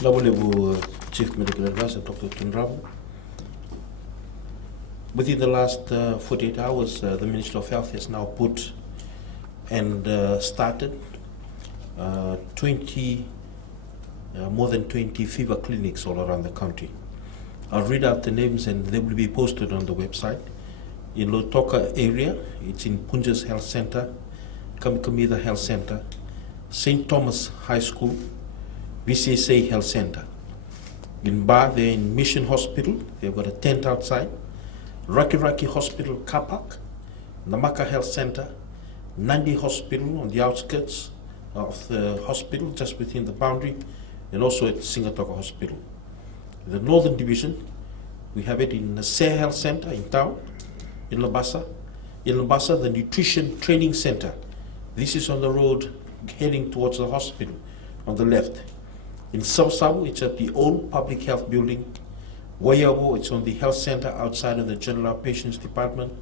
Labolebu Chief Medical Advisor Dr. Tunrabu. Within the last 48 hours, the Minister of Health has now put and started more than 20 fever clinics all around the country. I'll read out the names and they will be posted on the website. In Lotoka area, it's in Punjas Health Center, Kamkamida Health Center, St. Thomas High School, VCSA Health Center. In Ba, they're in Mission Hospital, they've got a tent outside. Raki Hospital car park, Namaka Health Center, Nandi Hospital on the outskirts of the hospital, just within the boundary, and also at Singatoka Hospital. The Northern Division, we have it in the Say Health Center in town, in Labasa. In Labasa, the Nutrition Training Center. This is on the road heading towards the hospital on the left. In Sausabu, it's at the old public health building. Wayabo, it's on the health center outside of the general patients department.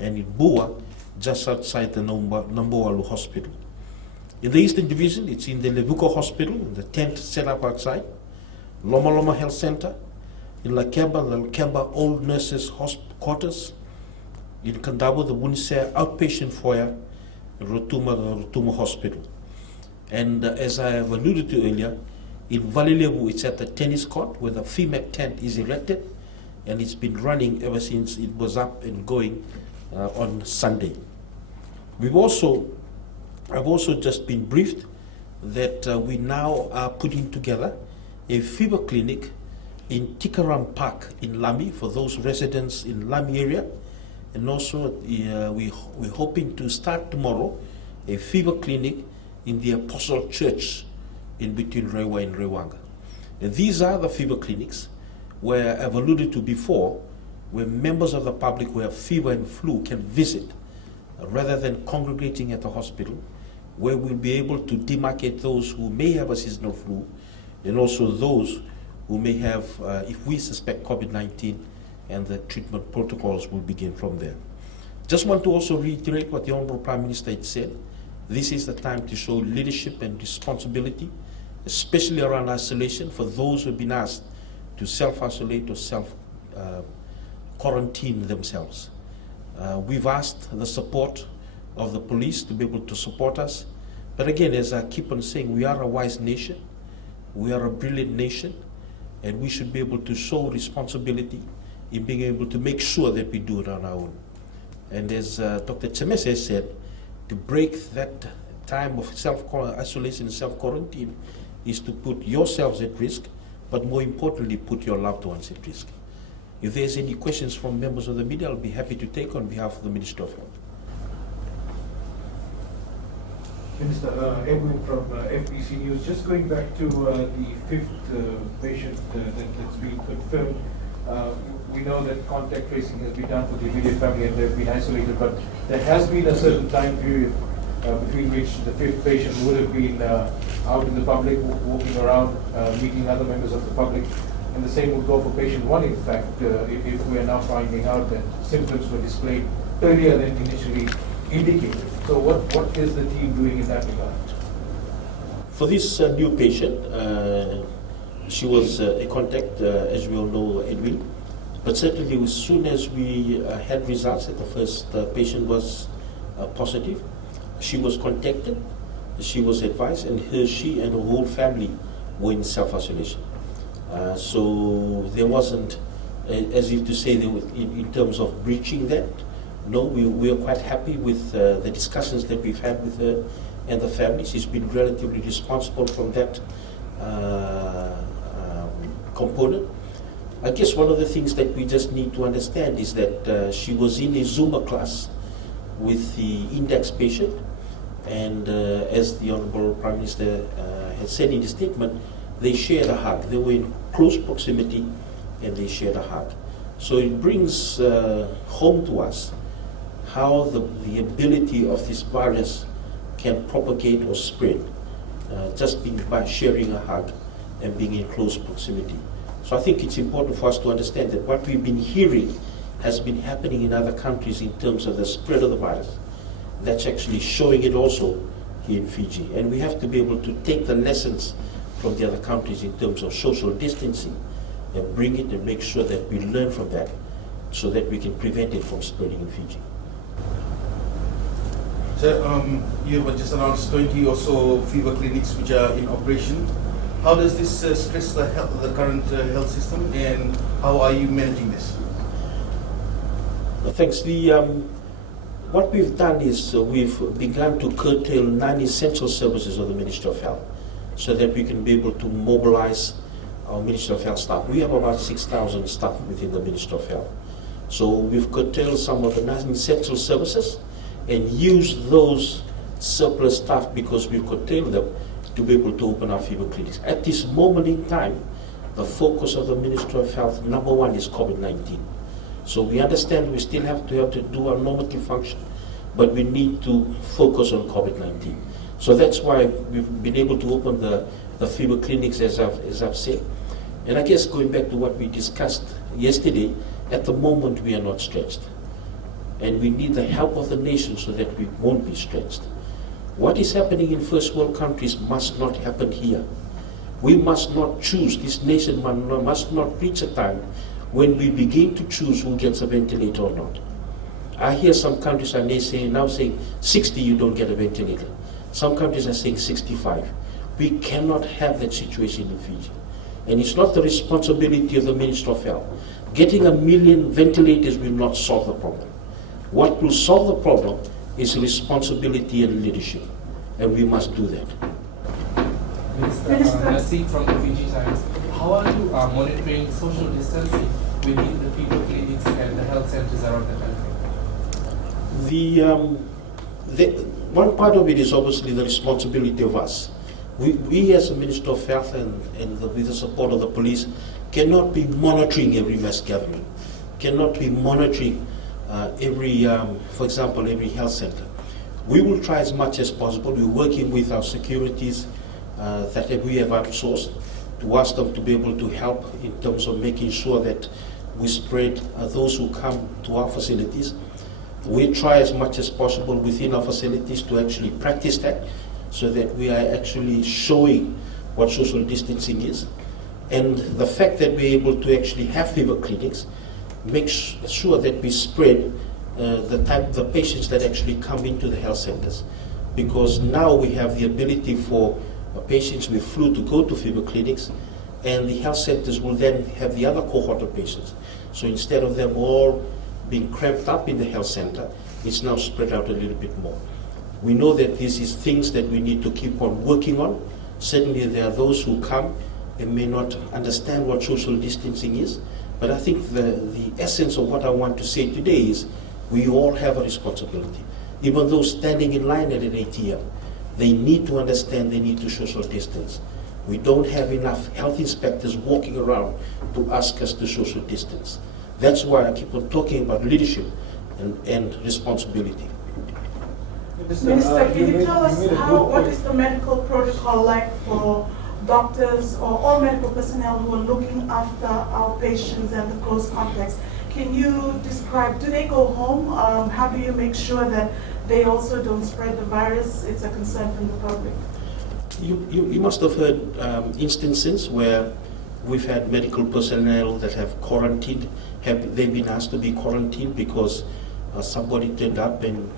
And in Bua, just outside the Namboalu Hospital. In the Eastern Division, it's in the Levuko Hospital, the tent set up outside. Loma Loma Health Center. In Lakemba, the Lakemba Old Nurses Quarters. In Kandabo, the Wunsea Outpatient Foyer. Rotuma, the Rotuma Hospital. And as I have alluded to earlier, in Valilevu, it's at the tennis court where the FEMAC tent is erected, and it's been running ever since it was up and going on Sunday. I've also just been briefed that we now are putting together a fever clinic in Tikaram Park in Lami for those residents in Lami area, and also we're hoping to start tomorrow a fever clinic in the Apostle Church in between Rewa and Rewanga. And these are the fever clinics where I've alluded to before, where members of the public who have fever and flu can visit rather than congregating at the hospital, where we'll be able to demarcate those who may have a seasonal flu and also those who may have, if we suspect COVID-19, and the treatment protocols will begin from there. Just want to also reiterate what the Honorable Prime Minister had said. This is the time to show leadership and responsibility, especially around isolation for those who have been asked to self-isolate or self-quarantine themselves. We've asked the support of the police to be able to support us. But again, as I keep on saying, we are a wise nation, we are a brilliant nation, and we should be able to show responsibility in being able to make sure that we do it on our own. And as Dr. Tsemese has said, to break that time of self-isolation and self-quarantine is to put yourselves at risk, but more importantly, put your loved ones at risk. If there's any questions from members of the media, I'll be happy to take on behalf of the Minister of Health. Minister, Edwin from FBC News. Just going back to the fifth patient that's been confirmed. We know that contact tracing has been done for the immediate family and they've been isolated, but there has been a certain time period between which the fifth patient would have been out in the public, walking around, meeting other members of the public. And the same would go for patient one, in fact, if we are now finding out that symptoms were displayed earlier than initially indicated. So what is the team doing in that regard? For this new patient, she was a contact, as we all know, Edwin. But certainly, as soon as we had results that the first patient was positive, she was contacted, she was advised, and she and her whole family were in self-isolation. So there wasn't, as if to say, in terms of breaching that. No, we are quite happy with the discussions that we've had with her and the family. She's been relatively responsible from that component. I guess one of the things that we just need to understand is that she was in a Zumba class with the index patient, and as the Honorable Prime Minister has said in his statement, they shared a hug. They were in close proximity and they shared a hug. So it brings home to us how the ability of this virus can propagate or spread just by sharing a hug and being in close proximity. So I think it's important for us to understand that what we've been hearing has been happening in other countries in terms of the spread of the virus. That's actually showing it also here in Fiji. And we have to be able to take the lessons from the other countries in terms of social distancing and bring it and make sure that we learn from that so that we can prevent it from spreading in Fiji. So you have just announced 20 or so fever clinics which are in operation. How does this stress the current health system, and how are you managing this? Thanks. What we've done is we've begun to curtail non-essential services of the Ministry of Health so that we can be able to mobilize our Ministry of Health staff. We have about 6,000 staff within the Ministry of Health. So we've curtailed some of the non-essential services and used those surplus staff, because we've curtailed them, to be able to open our fever clinics. At this moment in time, the focus of the Ministry of Health, number one, is COVID-19. So we understand we still have to do our normative function, but we need to focus on COVID-19. So that's why we've been able to open the fever clinics, as I've said. And I guess going back to what we discussed yesterday, at the moment we are not stretched. And we need the help of the nation so that we won't be stretched. What is happening in first world countries must not happen here. We must not choose, this nation must not reach a time when we begin to choose who gets a ventilator or not. I hear some countries are now saying 60 you don't get a ventilator. Some countries are saying 65. We cannot have that situation in Fiji. And it's not the responsibility of the Ministry of Health. Getting 1 million ventilators will not solve the problem. What will solve the problem is responsibility and leadership. And we must do that. Minister Nasib from the Fiji Times. How are you monitoring social distancing within the fever clinics and the health centers around the country? One part of it is obviously the responsibility of us. We as a Minister of Health and with the support of the police cannot be monitoring every mass gathering, cannot be monitoring for example, every health center. We will try as much as possible. We're working with our securities that we have outsourced to ask them to be able to help in terms of making sure that we spread those who come to our facilities. We try as much as possible within our facilities to actually practice that, so that we are actually showing what social distancing is. And the fact that we're able to actually have fever clinics makes sure that we spread the patients that actually come into the health centers. Because now we have the ability for patients with flu to go to fever clinics, and the health centers will then have the other cohort of patients. So instead of them all being cramped up in the health center, it's now spread out a little bit more. We know that this is things that we need to keep on working on. Certainly there are those who come and may not understand what social distancing is, but I think the essence of what I want to say today is we all have a responsibility. Even those standing in line at an ATM, they need to understand they need to social distance. We don't have enough health inspectors walking around to ask us to social distance. That's why I keep on talking about leadership and responsibility. Minister, can you tell us what is the medical protocol like for doctors or all medical personnel who are looking after our patients and the close contacts? Can you describe, do they go home? How do you make sure that they also don't spread the virus? It's a concern from the public. You must have heard instances where we've had medical personnel that have quarantined. They've been asked to be quarantined because somebody turned up and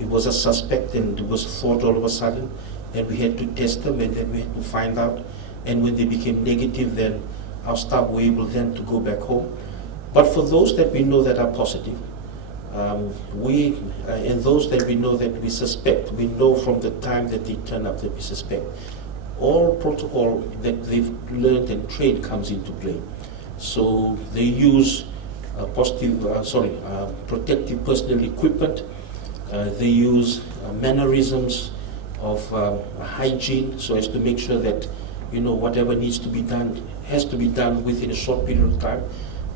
it was a suspect and it was thought all of a sudden, and we had to test them, and then we had to find out. And when they became negative, then our staff were able then to go back home. But for those that we know that are positive, and those that we know that we suspect, we know from the time that they turn up that we suspect, all protocol that they've learned and trained comes into play. So they use protective personal equipment. They use mannerisms of hygiene, so as to make sure that whatever needs to be done has to be done within a short period of time.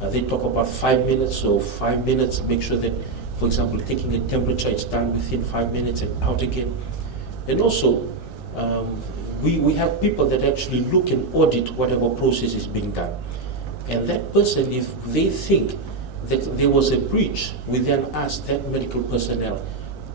They talk about 5 minutes, so 5 minutes, make sure that, for example, taking a temperature, it's done within 5 minutes and out again. And also, we have people that actually look and audit whatever process is being done. And that person, if they think that there was a breach, we then ask that medical personnel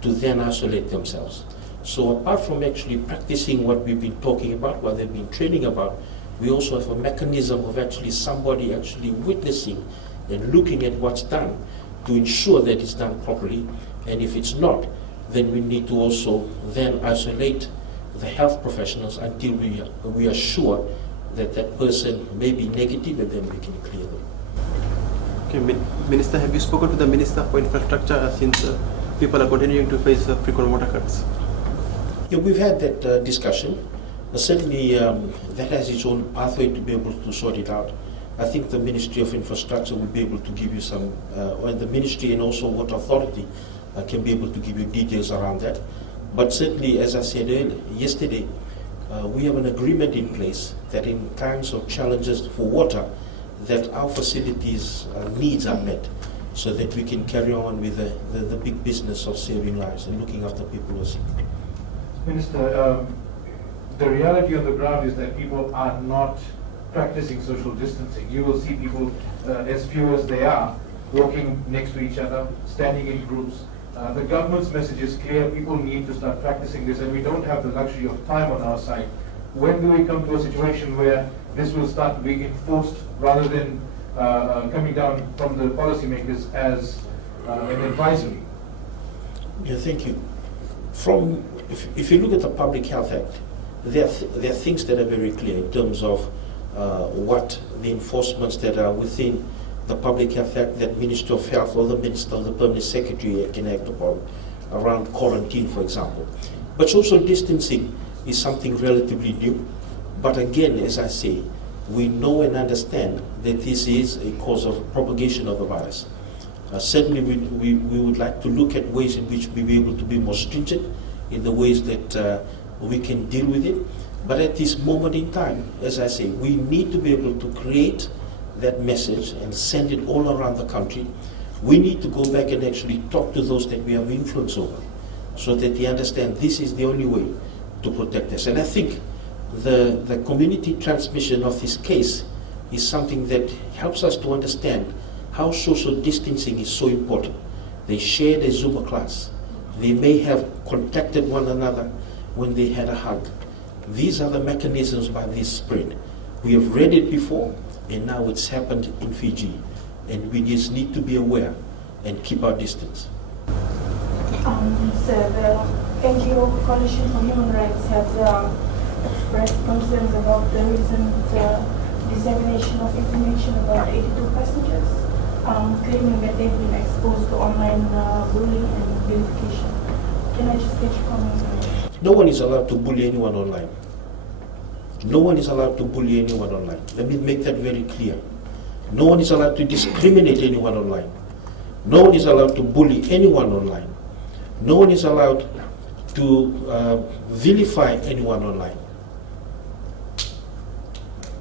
to then isolate themselves. So apart from actually practicing what we've been talking about, what they've been training about, we also have a mechanism of actually somebody actually witnessing and looking at what's done to ensure that it's done properly. And if it's not, then we need to also then isolate the health professionals until we are sure that that person may be negative, and then we can clear them. Okay, Minister, have you spoken to the Minister for Infrastructure since people are continuing to face frequent water cuts? Yeah, we've had that discussion. Certainly, that has its own pathway to be able to sort it out. I think the Ministry of Infrastructure will be able to give you some, or the Ministry and also Water Authority can be able to give you details around that. But certainly, as I said yesterday, we have an agreement in place that in times of challenges for water, that our facilities needs are met, so that we can carry on with the big business of saving lives and looking after people who are sick. Minister, the reality on the ground is that people are not practicing social distancing. You will see people, as few as they are, walking next to each other, standing in groups. The government's message is clear. People need to start practicing this, and we don't have the luxury of time on our side. When do we come to a situation where this will start being enforced rather than coming down from the policymakers as an advisory? Yeah, thank you. If you look at the Public Health Act, there are things that are very clear in terms of what the enforcements that are within the Public Health Act that Ministry of Health or the Minister or the Permanent Secretary can act upon, around quarantine, for example. But social distancing is something relatively new. But again, as I say, we know and understand that this is a cause of propagation of the virus. Certainly, we would like to look at ways in which we will be able to be more stringent in the ways that we can deal with it. But at this moment in time, as I say, we need to be able to create that message and send it all around the country. We need to go back and actually talk to those that we have influence over, so that they understand this is the only way to protect us. And I think the community transmission of this case is something that helps us to understand how social distancing is so important. They shared a Zumba class. They may have contacted one another when they had a hug. These are the mechanisms by this spread. We have read it before, and now it's happened in Fiji. And we just need to be aware and keep our distance. Sir, the NGO Coalition for Human Rights has expressed concerns about the recent dissemination of information about 82 passengers, claiming that they've been exposed to online bullying and vilification. Can I just get your comments on it? No one is allowed to bully anyone online. No one is allowed to bully anyone online. Let me make that very clear. No one is allowed to discriminate anyone online. No one is allowed to bully anyone online. No one is allowed to vilify anyone online.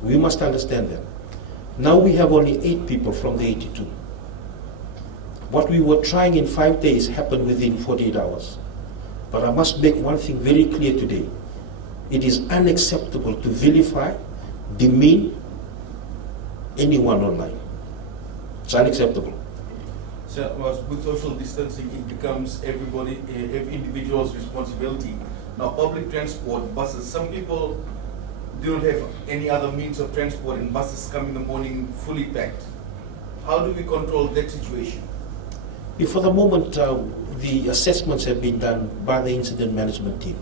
We must understand that. Now we have only 8 people from the 82. What we were trying in 5 days happened within 48 hours. But I must make one thing very clear today. It is unacceptable to vilify, demean anyone online. It's unacceptable. So, with social distancing, it becomes every individual's responsibility. Now, public transport, buses, some people do not have any other means of transport, and buses come in the morning fully packed. How do we control that situation? For the moment, the assessments have been done by the incident management team.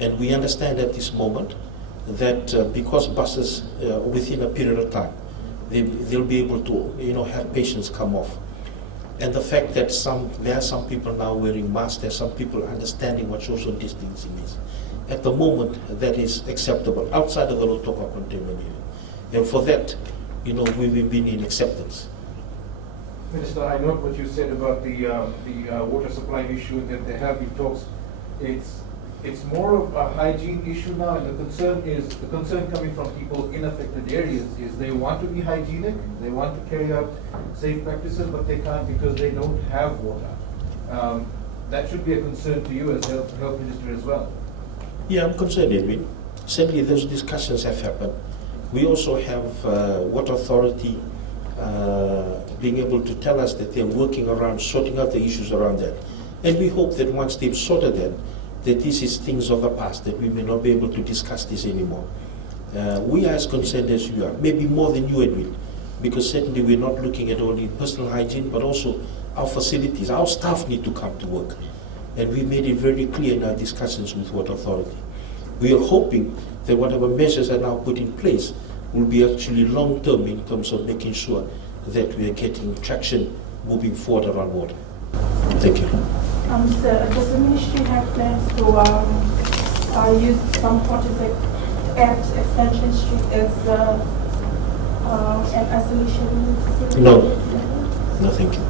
And we understand at this moment that because buses, within a period of time, they'll be able to have patients come off. And the fact that there are some people now wearing masks, there are some people understanding what social distancing is. At the moment, that is acceptable outside of the Lautoka containment area. And for that, we've been in acceptance. Minister, I note what you said about the water supply issue, that there have been talks. It's more of a hygiene issue now, and the concern coming from people in affected areas is they want to be hygienic, they want to carry out safe practices, but they can't because they don't have water. That should be a concern to you as health minister as well. Yeah, I'm concerned, Edwin. Certainly those discussions have happened. We also have Water Authority being able to tell us that they're working around sorting out the issues around that. And we hope that once they've sorted that, that this is things of the past, that we may not be able to discuss this anymore. We are as concerned as you are, maybe more than you, Edwin, because certainly we're not looking at only personal hygiene, but also our facilities. Our staff need to come to work. And we made it very clear in our discussions with Water Authority. We are hoping that whatever measures are now put in place will be actually long-term in terms of making sure that we are getting traction moving forward around water. Thank you. Sir, does the ministry have plans to use some projects at Extension Street as an isolation facility? No. No, thank you.